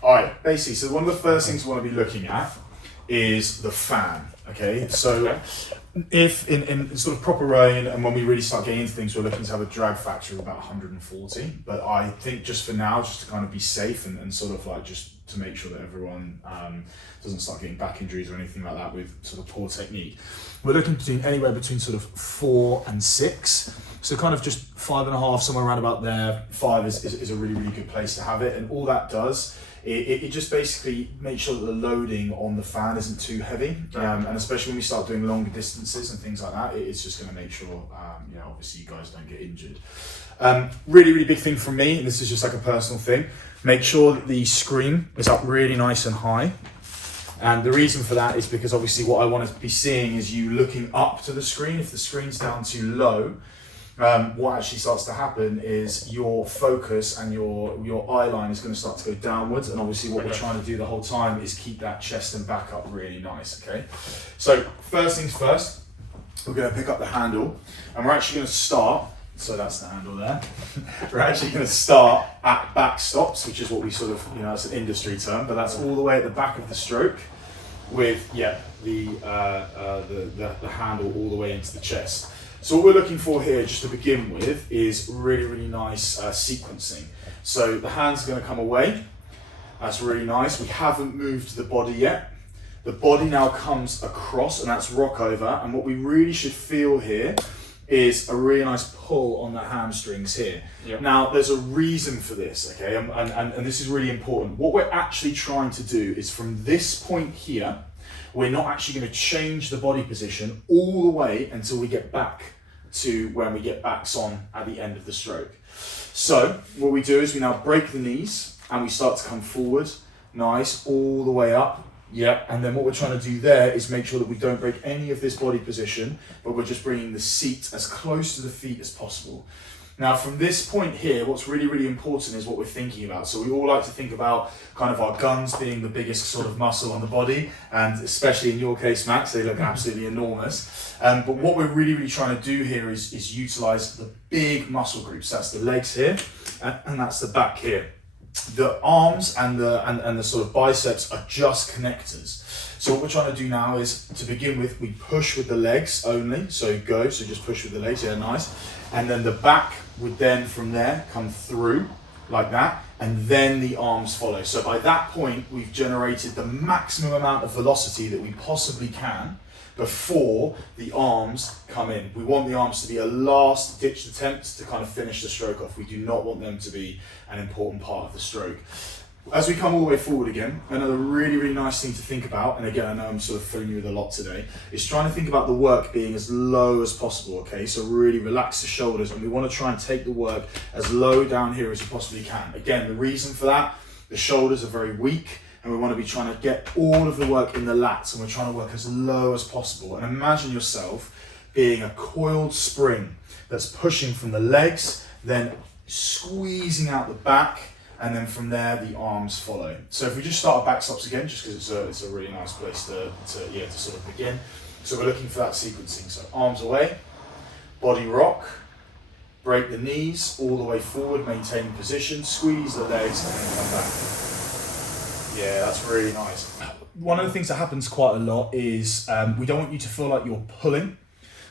All right, basically, so one of the first things we want to be looking at is the fan, okay? So if in sort of proper rowing and when we really start getting into things, we're looking to have a drag factor of about 140. But I think just for now, just to kind of be safe and sort of like just to make sure that everyone doesn't start getting back injuries or anything like that with sort of poor technique, we're looking between anywhere between sort of 4 and 6. So kind of just 5.5, somewhere around about there. 5 is a really, really good place to have it. And all that does, it just basically makes sure that the loading on the fan isn't too heavy. And especially when we start doing longer distances and things like that, it's just going to make sure, obviously you guys don't get injured. Really, really big thing from me, and this is just like a personal thing, make sure that the screen is up really nice and high. And the reason for that is because obviously what I want to be seeing is you looking up to the screen. If the screen's down too low, what actually starts to happen is your focus and your eye line is going to start to go downwards, and obviously what we're trying to do the whole time is keep that chest and back up really nice, okay? So first things first, we're going to pick up the handle, and we're actually going to start, so that's the handle there, we're actually going to start at back stops, which is what we sort of, it's an industry term, but that's all the way at the back of the stroke with, the handle all the way into the chest. So what we're looking for here, just to begin with, is really, really nice sequencing. So the hand's going to come away. That's really nice. We haven't moved the body yet. The body now comes across, and that's rock over. And what we really should feel here is a really nice pull on the hamstrings here. Yep. Now, there's a reason for this, okay? And this is really important. What we're actually trying to do is from this point here, we're not actually going to change the body position all the way until we get back to when we get backs on at the end of the stroke. So what we do is we now break the knees and we start to come forward, nice, all the way up. Yeah, and then what we're trying to do there is make sure that we don't break any of this body position, but we're just bringing the seat as close to the feet as possible. Now, from this point here, what's really, really important is what we're thinking about. So we all like to think about kind of our guns being the biggest sort of muscle on the body, and especially in your case, Max, they look absolutely enormous. But what we're really, really trying to do here is utilize the big muscle groups. That's the legs here, and that's the back here. The arms and the sort of biceps are just connectors. So what we're trying to do now is, to begin with, we push with the legs only. So just push with the legs, yeah, nice. And then the back would then from there come through like that, and then the arms follow. So by that point, we've generated the maximum amount of velocity that we possibly can before the arms come in. We want the arms to be a last ditch attempt to kind of finish the stroke off. We do not want them to be an important part of the stroke. As we come all the way forward again, another really, really nice thing to think about, and again, I know I'm sort of filling you with a lot today, is trying to think about the work being as low as possible, okay? So really relax the shoulders, and we want to try and take the work as low down here as you possibly can. Again, the reason for that, the shoulders are very weak, and we want to be trying to get all of the work in the lats, and we're trying to work as low as possible. And imagine yourself being a coiled spring that's pushing from the legs, then squeezing out the back, and then from there the arms follow. So if we just start at back stops again, just because it's a really nice place to sort of begin. So we're looking for that sequencing. So arms away, body rock, break the knees all the way forward, maintaining position, squeeze the legs, and then come back. Yeah, that's really nice. One of the things that happens quite a lot is we don't want you to feel like you're pulling.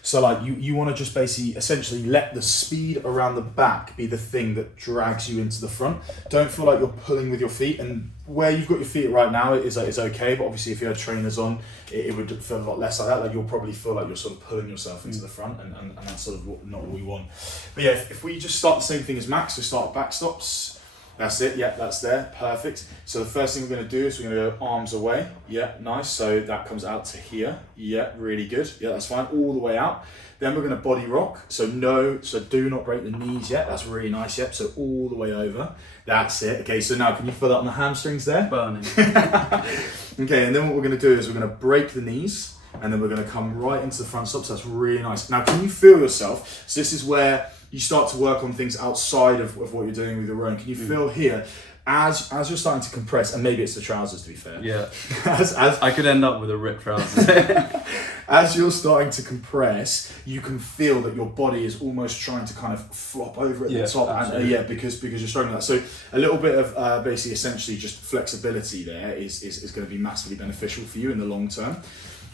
So like you want to just basically essentially let the speed around the back be the thing that drags you into the front. Don't feel like you're pulling with your feet, and where you've got your feet right now is okay, but obviously if you had trainers on, it would feel a lot less like that. Like you'll probably feel like you're sort of pulling yourself into the front, and that's sort of not what we want. But yeah, if we just start the same thing as Max, so start back stops. That's it, yeah, that's there, perfect. So the first thing we're going to do is we're going to go arms away, yeah, nice, so that comes out to here, yeah, really good, yeah, that's fine, all the way out. Then we're going to body rock, so do not break the knees yet, that's really nice, yep, so all the way over, that's it. Okay, so now can you feel that on the hamstrings there? Burning. Okay, and then what we're going to do is we're going to break the knees, and then we're going to come right into the front stop, so that's really nice. Now can you feel yourself, so this is where you start to work on things outside of what you're doing with your rowing. Can you feel here, as you're starting to compress, and maybe it's the trousers to be fair. Yeah. as I could end up with a ripped trousers. as you're starting to compress, you can feel that your body is almost trying to kind of flop over at the top, and because you're struggling with that. So a little bit of basically essentially just flexibility there is going to be massively beneficial for you in the long term.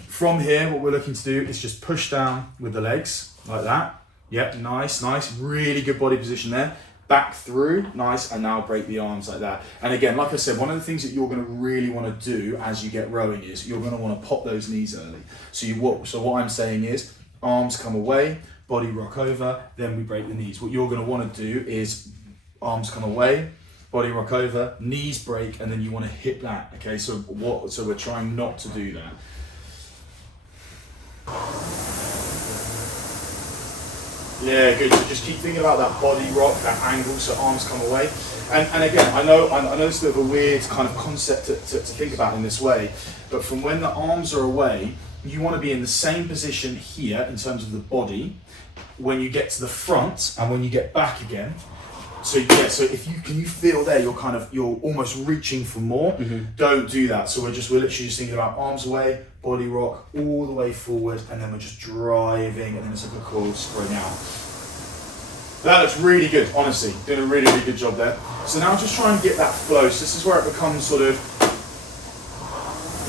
From here, what we're looking to do is just push down with the legs like that. Yep, nice, really good body position there. Back through, nice, and now break the arms like that. And again, like I said, one of the things that you're going to really want to do as you get rowing is you're going to want to pop those knees early. So what I'm saying is arms come away, body rock over, then we break the knees. What you're going to want to do is arms come away, body rock over, knees break, and then you want to hit that. Okay, so we're trying not to do that. Yeah, good. So just keep thinking about that body rock, that angle, so arms come away. And again, I know it's a bit of a weird kind of concept to think about in this way, but from when the arms are away, you want to be in the same position here in terms of the body when you get to the front and when you get back again. So yeah, so if you feel there, you're almost reaching for more. Don't do that. So we're literally just thinking about arms away, body rock all the way forward, and then we're just driving, and then it's like a cool spring out. That looks really good, honestly. Doing a really, really good job there. So now just try and get that flow. So this is where it becomes sort of,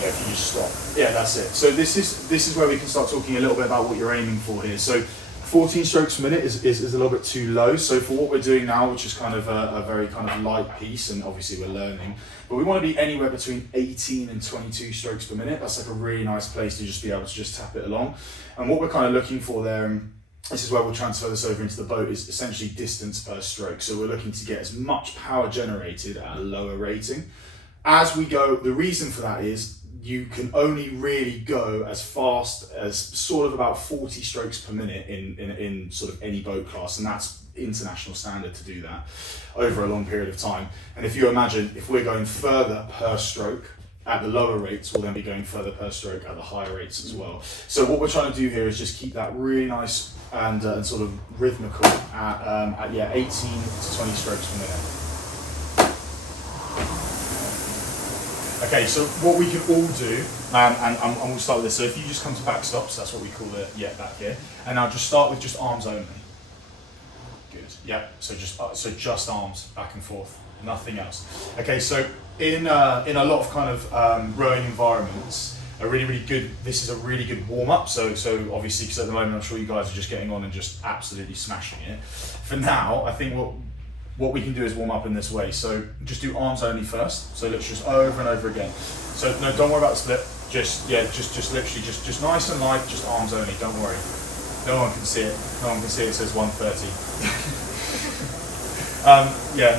yeah, if you just stop. Yeah, that's it. So this is where we can start talking a little bit about what you're aiming for here. So 14 strokes per minute is a little bit too low. So for what we're doing now, which is kind of a very kind of light piece, and obviously we're learning, but we want to be anywhere between 18 and 22 strokes per minute. That's like a really nice place to just be able to just tap it along. And what we're kind of looking for there, and this is where we'll transfer this over into the boat, is essentially distance per stroke. So we're looking to get as much power generated at a lower rating. As we go, the reason for that is you can only really go as fast as sort of about 40 strokes per minute in sort of any boat class, and that's international standard to do that over a long period of time. And if you imagine, if we're going further per stroke at the lower rates, we'll then be going further per stroke at the higher rates as well. So what we're trying to do here is just keep that really nice and sort of rhythmical at 18 to 20 strokes per minute. Okay, so what we can all do, and we'll start with this. So if you just come to back stops, that's what we call it, back here. And now just start with just arms only. Good, yeah, so just arms back and forth, nothing else. Okay, so in a lot of kind of rowing environments, this is a really good warm-up. So obviously, because at the moment I'm sure you guys are just getting on and just absolutely smashing it. For now, I think what we can do is warm up in this way. So just do arms only first. So let's just over and over again. So no, don't worry about the split. Just literally just nice and light, just arms only, don't worry. No one can see it. No one can see it, it says 130.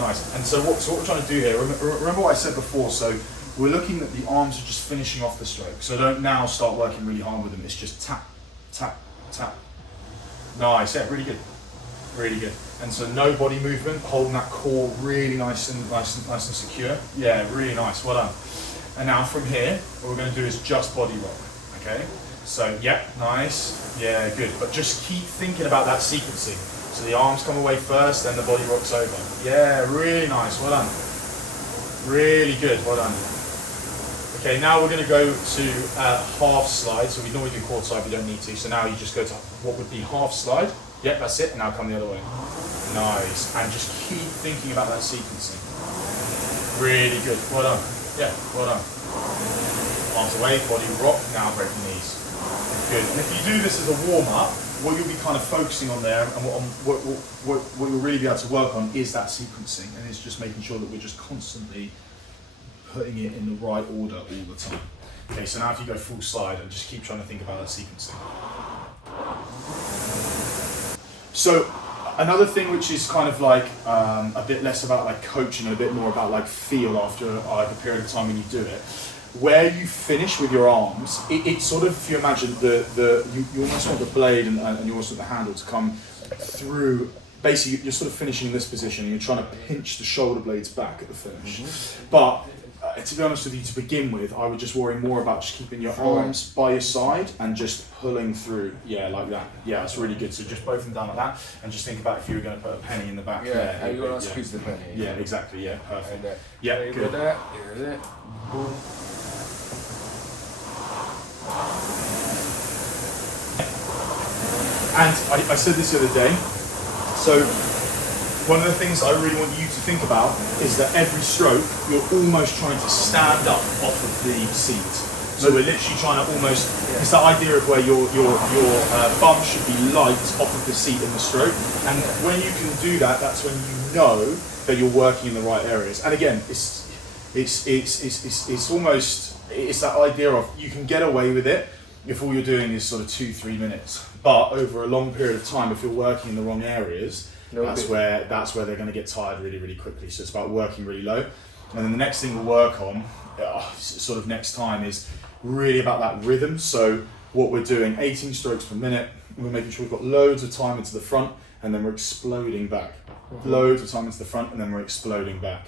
Nice. And so what we're trying to do here, remember what I said before, so we're looking at the arms are just finishing off the stroke. So don't now start working really hard with them. It's just tap, tap, tap. Nice, yeah, really good. Really good. And so no body movement, holding that core really nice and secure. Yeah, really nice, well done. And now from here, what we're going to do is just body rock, okay? So, nice, yeah, good. But just keep thinking about that sequencing. So the arms come away first, then the body rocks over. Yeah, really nice, well done. Really good, well done. Okay, now we're going to go to half slide. So we normally do quarter side, we don't need to. So now you just go to what would be half slide. Yep, that's it, and now come the other way. Nice, and just keep thinking about that sequencing. Really good, well done. Yeah, well done. Arms away, body rock, now break the knees. Good, and if you do this as a warm-up, what you'll be kind of focusing on there, and what you'll really be able to work on is that sequencing, and it's just making sure that we're just constantly putting it in the right order all the time. Okay, so now if you go full slide, and just keep trying to think about that sequencing. So another thing which is kind of like a bit less about like coaching and a bit more about like feel after like a period of time when you do it, where you finish with your arms, it's sort of, if you imagine you almost want the blade and you almost want the handle to come through. Basically, you're sort of finishing in this position and you're trying to pinch the shoulder blades back at the finish. But to be honest with you, to begin with, I would just worry more about just keeping your arms by your side and just pulling through. Yeah, like that. Yeah, it's really good. So just both of them down like that, and just think about if you were going to put a penny in the back. Yeah, how you going to squeeze the penny? Yeah, exactly. Yeah, perfect. Like Yeah, good. That. Here's it. Boom. And I said this the other day, so one of the things I really want you to think about is that every stroke, you're almost trying to stand up off of the seat. So we're literally trying to almost, it's that idea of where your bum should be light off of the seat in the stroke. And when you can do that, that's when you know that you're working in the right areas. And again, it's almost, it's that idea of you can get away with it if all you're doing is sort of 2-3 minutes. But over a long period of time, if you're working in the wrong areas, that's where they're going to get tired really, really quickly. So it's about working really low. And then the next thing we'll work on, sort of next time, is really about that rhythm. So what we're doing, 18 strokes per minute, we're making sure we've got loads of time into the front, and then we're exploding back. Loads of time into the front, and then we're exploding back.